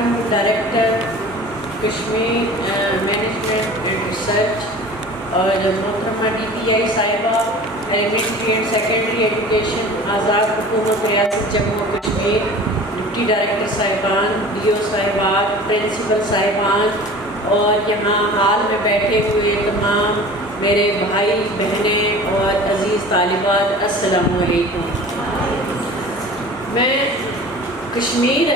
ہوں director Kashmir management and research, اور محترمہ ڈی پی آئی صاحبہ ایلیمنٹری اینڈ سیکنڈری ایجوکیشن آزاد حکومت ریاست جموں و کشمیر، ڈپٹی ڈائریکٹر صاحبان، ڈی او صاحبان، پرنسپل صاحبان، اور یہاں ہال میں بیٹھے ہوئے تمام میرے بھائی بہنیں اور عزیز طالبات، السلام علیکم۔ میں کشمیر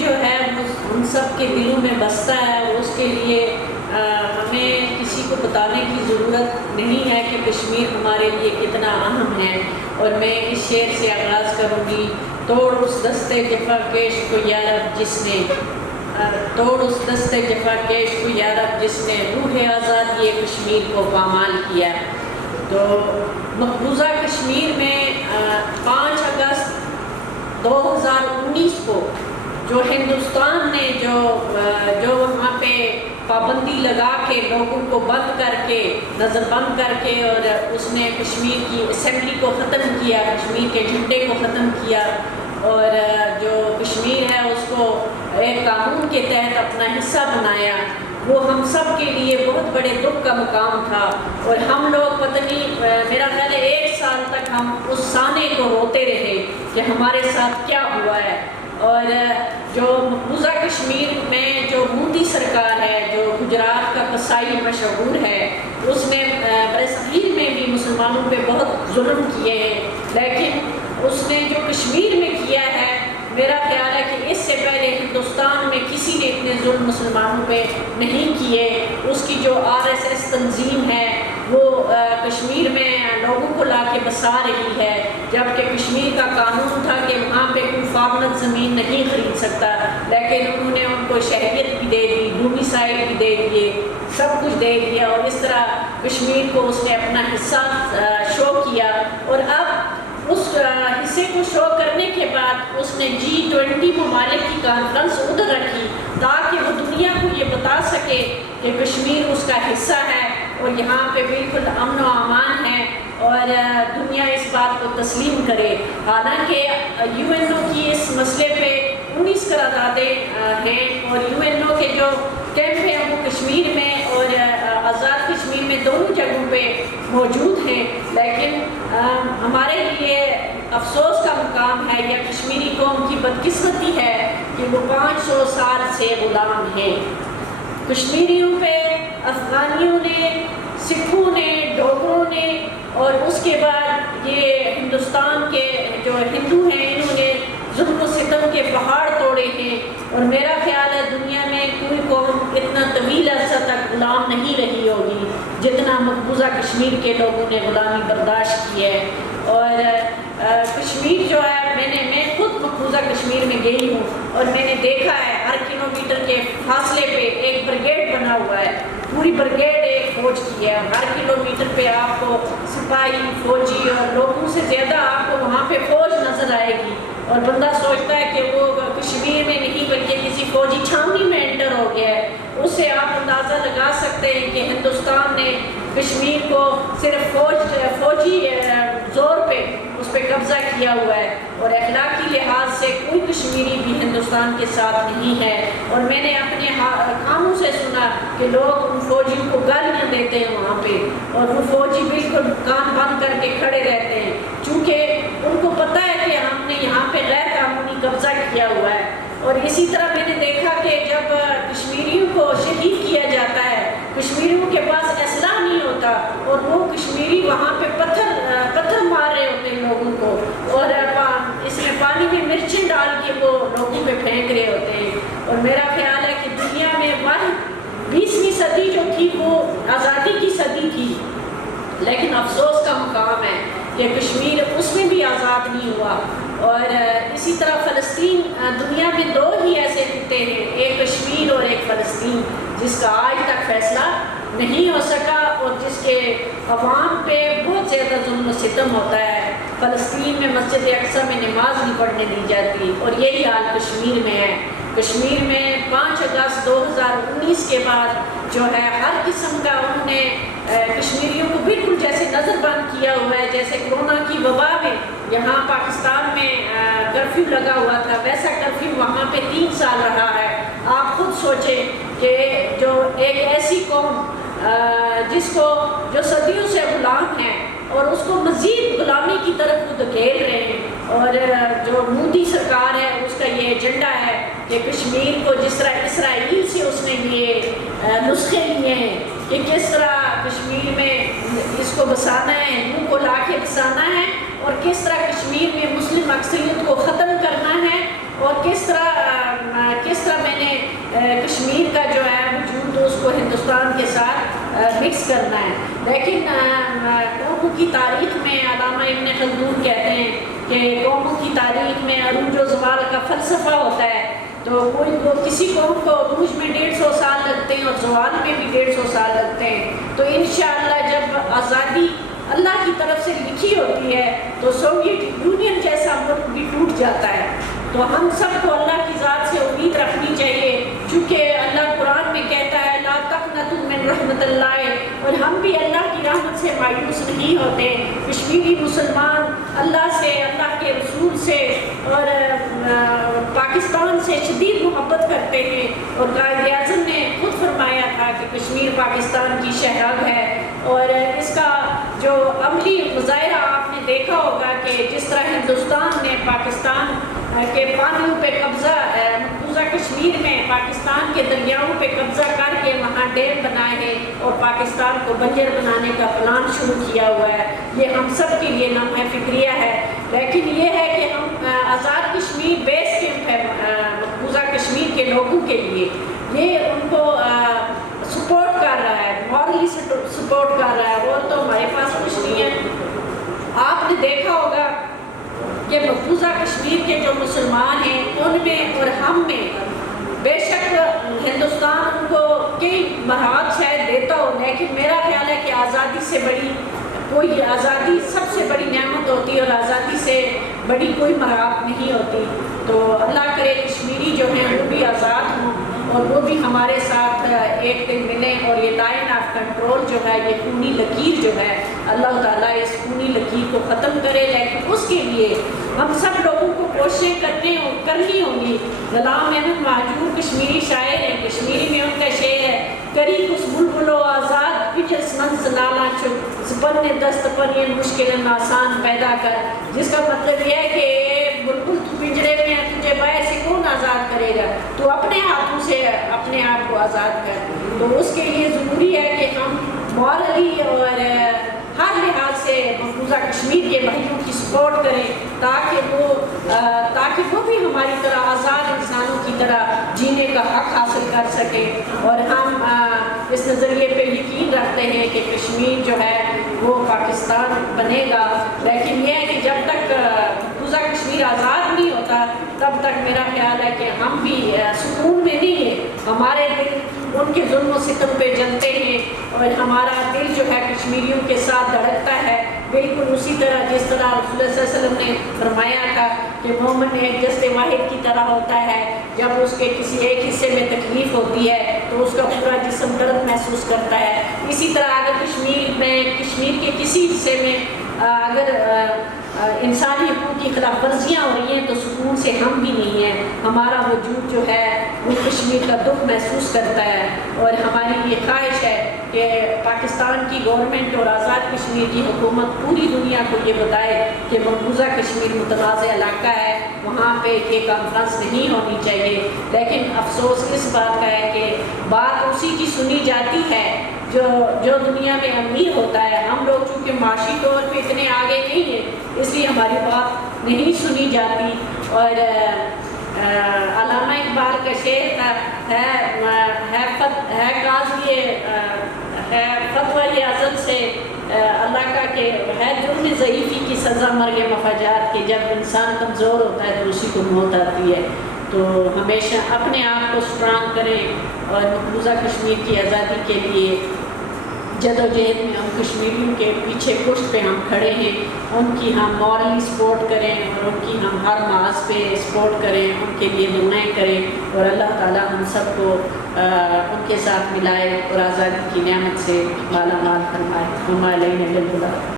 جو ہے وہ ہم سب کے دلوں میں بستا ہے، اس کے لیے ہمیں کسی کو بتانے کی ضرورت نہیں ہے کہ کشمیر ہمارے لیے کتنا اہم ہے۔ اور میں اس شعر سے آغاز کروں گی: توڑ اس دستے جفا کیش کو یارب جس نے، توڑ اس دستے جفا کیش کو یارب جس نے روح آزادی کشمیر کو پامال کیا۔ تو مقبوضہ کشمیر میں 5 اگست 2019 کو جو ہندوستان نے جو وہاں پہ پابندی لگا کے لوگوں کو بند کر کے، نظر بند کر کے، اور اس نے کشمیر کی اسمبلی کو ختم کیا، کشمیر کے جھنڈے کو ختم کیا، اور جو کشمیر ہے اس کو ایک قانون کے تحت اپنا حصہ بنایا، وہ ہم سب کے لیے بہت بڑے دکھ کا مقام تھا۔ اور ہم لوگ پتہ نہیں، میرا خیال ہے 1 سال تک ہم اس سانے کو روتے رہے کہ ہمارے ساتھ کیا ہوا ہے۔ اور جو مقبوضہ کشمیر میں جو مودی سرکار ہے، جو گجرات کا قصائی مشہور ہے، اس نے برصغیر میں بھی مسلمانوں پہ بہت ظلم کیے ہیں، لیکن اس نے جو کشمیر میں کیا ہے، میرا خیال ہے کہ اس سے پہلے ہندوستان میں کسی نے اتنے ظلم مسلمانوں پہ نہیں کیے۔ اس کی جو RSS تنظیم ہے وہ کشمیر میں لوگوں کو لا کے بسا رہی ہے، جبکہ کشمیر کا قانون تھا کہ وہاں پہ کوئی فارمت زمین نہیں خرید سکتا، لیکن انہوں نے ان کو شہریت بھی دے دی، ڈومیسائل بھی دے دیے، سب کچھ دے دیا، اور اس طرح کشمیر کو اس نے اپنا حصہ شو کیا۔ اور اب اس حصے کو شو کرنے کے بعد اس نے G20 ممالک کی کانفرنس ادھر رکھی تاکہ وہ دنیا کو یہ بتا سکے کہ کشمیر اس کا حصہ ہے اور یہاں پہ بالکل امن و امان ہے، اور دنیا اس بات کو تسلیم کرے۔ حالانکہ UNO کی اس مسئلے پہ 19 قراردادیں ہیں، اور UNO کے جو کیمپ ہیں وہ کشمیر میں اور آزاد کشمیر میں دونوں جگہوں پہ موجود ہیں، لیکن ہمارے لیے افسوس کا مقام ہے یا کشمیری قوم کی بدقسمتی ہے کہ وہ 500 سال سے غلام ہیں۔ کشمیریوں پہ افغانیوں نے، سکھوں نے، ڈوگروں نے، اور اس کے بعد یہ ہندوستان کے جو ہندو ہیں انہوں نے ظلم و ستم کے پہاڑ توڑے ہیں، اور میرا خیال ہے دنیا میں کوئی قوم اتنا طویل عرصہ تک غلام نہیں رہی ہوگی جتنا مقبوضہ کشمیر کے لوگوں نے غلامی برداشت کی ہے۔ اور کشمیر جو ہے، میں خود مقبوضہ کشمیر میں گئی ہوں اور میں نے دیکھا ہے ہر کلومیٹر کے فاصلے پہ ایک بریگیڈ بنا ہوا ہے، پوری بریگیڈ ایک فوج کی ہے، ہر کلومیٹر پہ آپ کو سپاہی، فوجی اور لوگوں سے زیادہ آپ کو وہاں پہ فوج نظر آئے گی، اور بندہ سوچتا ہے کہ وہ کشمیر میں نہیں بلکہ کسی فوجی چھاؤنی میں انٹر ہو گیا ہے۔ اس سے آپ اندازہ لگا سکتے ہیں کہ ہندوستان نے کشمیر کو صرف فوجی زور پہ اس پہ قبضہ کیا ہوا ہے، اور اخلاقی لحاظ سے کوئی کشمیری بھی ہندوستان کے ساتھ نہیں ہے۔ اور میں نے اپنے کانوں سے سنا کہ لوگ ان فوجیوں کو گالیاں دیتے ہیں وہاں پہ، اور وہ فوجی بالکل کان بند کر کے کھڑے رہتے ہیں، چونکہ ان کو پتہ ہے کہ ہم نے یہاں پہ غیر قانونی قبضہ کیا ہوا ہے۔ اور اسی طرح میں نے دیکھا کہ جب کشمیریوں کو شہید کیا جاتا ہے، کشمیریوں کے پاس اسلحہ نہیں ہوتا، اور وہ کشمیری وہاں پہ پتھر مار رہے ہوتے ہیں لوگوں کو، اور اس میں پانی میں مرچیں ڈال کے وہ لوگوں پہ پھینک رہے ہوتے ہیں۔ اور میرا خیال ہے کہ دنیا میں 20ویں صدی جو تھی وہ آزادی کی صدی تھی، لیکن افسوس کا مقام ہے کہ کشمیر اس میں بھی آزاد نہیں ہوا۔ اور اسی طرح فلسطین، دنیا میں 2 ہی ایسے خطے ہیں، ایک کشمیر اور ایک فلسطین، جس کا آج تک فیصلہ نہیں ہو سکا اور جس کے عوام پہ بہت زیادہ ظلم و ستم ہوتا ہے۔ فلسطین میں مسجد اقصی میں نماز نہیں پڑھنے دی جاتی، اور یہی حال کشمیر میں ہے۔ کشمیر میں 5 اگست 2019 کے بعد جو ہے ہر قسم کا انہوں نے کشمیریوں کو بالکل جیسے نظر بند کیا ہوا ہے، جیسے کورونا کی وبا میں یہاں پاکستان میں کرفیو لگا ہوا تھا، ویسا کرفیو وہاں پہ 3 سال رہا ہے، سوچیں کہ جو ایک ایسی قوم جس کو جو صدیوں سے غلام ہیں اور اس کو مزید غلامی کی طرف وہ دھکیل رہے ہیں، اور جو مودی سرکار ہے اس کا یہ ایجنڈا ہے کہ کشمیر کو جس طرح اسرائیل سے اس نے یہ نسخے لیے ہیں کہ کس طرح کشمیر میں اس کو بسانا ہے، ہندوؤں کو لا کے بسانا ہے، اور کس طرح کشمیر میں مسلم اکثریت کو ختم کرنا ہے، اور کس طرح میں نے کشمیر کا جو ہے وجود اس کو ہندوستان کے ساتھ مکس کرنا ہے۔ لیکن قوموں کی تاریخ میں علامہ ابن خلدون کہتے ہیں کہ قوموں کی تاریخ میں عروج و زوال کا فلسفہ ہوتا ہے، تو کسی قوم کو عروج میں 150 سال لگتے ہیں اور زوال میں بھی 150 سال لگتے ہیں، تو انشاءاللہ جب آزادی اللہ کی طرف سے لکھی ہوتی ہے تو سوویت یونین جیسا ملک بھی ٹوٹ جاتا ہے۔ تو ہم سب کو اللہ کی ذات سے امید رکھنی چاہیے، چونکہ اللہ قرآن میں کہتا ہے لا تقنطوا من رحمت اللہ، اور ہم بھی اللہ کی رحمت سے مایوس نہیں ہوتے۔ کشمیری مسلمان اللہ سے، اللہ کے رسول سے اور پاکستان سے شدید محبت کرتے ہیں، اور قائد اعظم نے خود فرمایا تھا کہ کشمیر پاکستان کی شہرگ ہے، اور اس کا جو عملی مظاہرہ آپ نے دیکھا ہوگا کہ جس طرح ہندوستان نے پاکستان کے پانیوں پہ قبضہ، مقبوضہ کشمیر میں پاکستان کے دریاؤں پہ قبضہ کر کے وہاں ڈیم بنائے ہیں اور پاکستان کو بنجر بنانے کا پلان شروع کیا ہوا ہے، یہ ہم سب کے لیے لمحہ فکریہ ہے۔ لیکن یہ ہے کہ ہم آزاد کشمیر بیس کیمپ ہے مقبوضہ کشمیر کے لوگوں کے لیے، یہ ان کو سپورٹ کر رہا ہے، مورلی سپورٹ کر رہا ہے، اور تو ہمارے پاس کچھ نہیں ہے۔ آپ نے دیکھا ہوگا کہ مقبوضہ کشمیر کے جو مسلمان ہیں ان میں اور ہم میں بے شک ہندوستان ان کو کئی مرحلات شاید دیتا ہو، لیکن میرا خیال ہے کہ آزادی سے بڑی کوئی، آزادی سب سے بڑی نعمت ہوتی ہے اور آزادی سے بڑی کوئی مرحلت نہیں ہوتی۔ تو اللہ کرے کشمیری جو ہیں وہ بھی آزاد ہوں اور وہ بھی ہمارے ساتھ ایک دن ملیں، اور یہ لائن آف کنٹرول جو ہے، یہ خونی لکیر جو ہے، اللہ تعالیٰ اس خونی لکیر کو ختم کرے۔ لیکن اس کے لیے ہم سب لوگوں کو کوششیں کرنی ہوں گی۔ غلام احمد مہجور کشمیری شاعر ہیں، کشمیری میں ان کا شعر ہے کری کس بلبلو آزاد پچس منس نالا چپ زبن دست پر یہ مشکل آسان پیدا کر، جس کا مطلب یہ ہے کہ بلبل تو پنجرے میں ہے، تجھے باہر سے کون آزاد کرے گا، تو اپنے ہاتھوں سے اپنے آپ کو آزاد کر۔ تو اس کے لیے ضروری ہے کہ ہم مورلی اور ہر لحاظ سے مقبوضہ کشمیر کے بھائیوں کی سپورٹ کریں تاکہ وہ بھی ہماری طرح آزاد انسانوں کی طرح جینے کا حق حاصل کر سکیں، اور ہم اس نظریے پہ یقین رکھتے ہیں کہ کشمیر جو ہے وہ پاکستان بنے گا۔ لیکن یہ ہے کہ جب تک مقبوضہ کشمیر آزاد نہیں ہوتا تب تک میرا خیال ہے کہ ہم بھی سکون میں نہیں ہیں، ہمارے دل ان کے ظلم و ستم پہ جلتے ہیں، اور ہمارا دل جو ہے کشمیریوں کے ساتھ دھڑکتا ہے، بالکل اسی طرح جس طرح رسول اللہ صلی اللہ علیہ وسلم نے فرمایا تھا کہ مومن ایک جسد واحد کی طرح ہوتا ہے، جب اس کے کسی ایک حصے میں تکلیف ہوتی ہے تو اس کا پورا جسم درد محسوس کرتا ہے۔ اسی طرح اگر کشمیر کے کسی حصے میں اگر انسانی حقوق کی خلاف ورزیاں ہو رہی ہیں تو سکون سے ہم بھی نہیں ہیں، ہمارا وجود جو ہے وہ کشمیر کا دکھ محسوس کرتا ہے، اور ہماری یہ خواہش ہے کہ پاکستان کی گورنمنٹ اور آزاد کشمیر کی حکومت پوری دنیا کو یہ بتائے کہ مقبوضہ کشمیر متنازع علاقہ ہے، وہاں پہ یہ کانفرنس نہیں ہونی چاہیے۔ لیکن افسوس اس بات کا ہے کہ بات اسی کی سنی جاتی ہے جو دنیا میں امیر ہوتا ہے، ہم لوگ چونکہ معاشی طور پہ اتنے آگے نہیں ہیں اس لیے ہماری بات نہیں سنی جاتی۔ اور علامہ اقبال کا شعر ہے قاضی ہے فتوی ازل سے اللہ کا کہ ہے جرم ضعیفی کی سزا مرگ مفاجات کے، جب انسان کمزور ہوتا ہے تو اسی کو موت آتی ہے۔ تو ہمیشہ اپنے آپ کو اسٹرانگ کریں اور مقبوضہ کشمیر کی آزادی کے لیے جدوجہد میں ہم کشمیریوں کے پیچھے پشت پہ ہم کھڑے ہیں، ان کی ہم مورلی سپورٹ کریں اور ان کی ہم ہر محاذ پہ سپورٹ کریں، ان کے لیے دعائیں کریں، اور اللہ تعالیٰ ہم سب کو ان کے ساتھ ملائے اور آزادی کی نعمت سے مالا مال فرمائے۔ ہمارے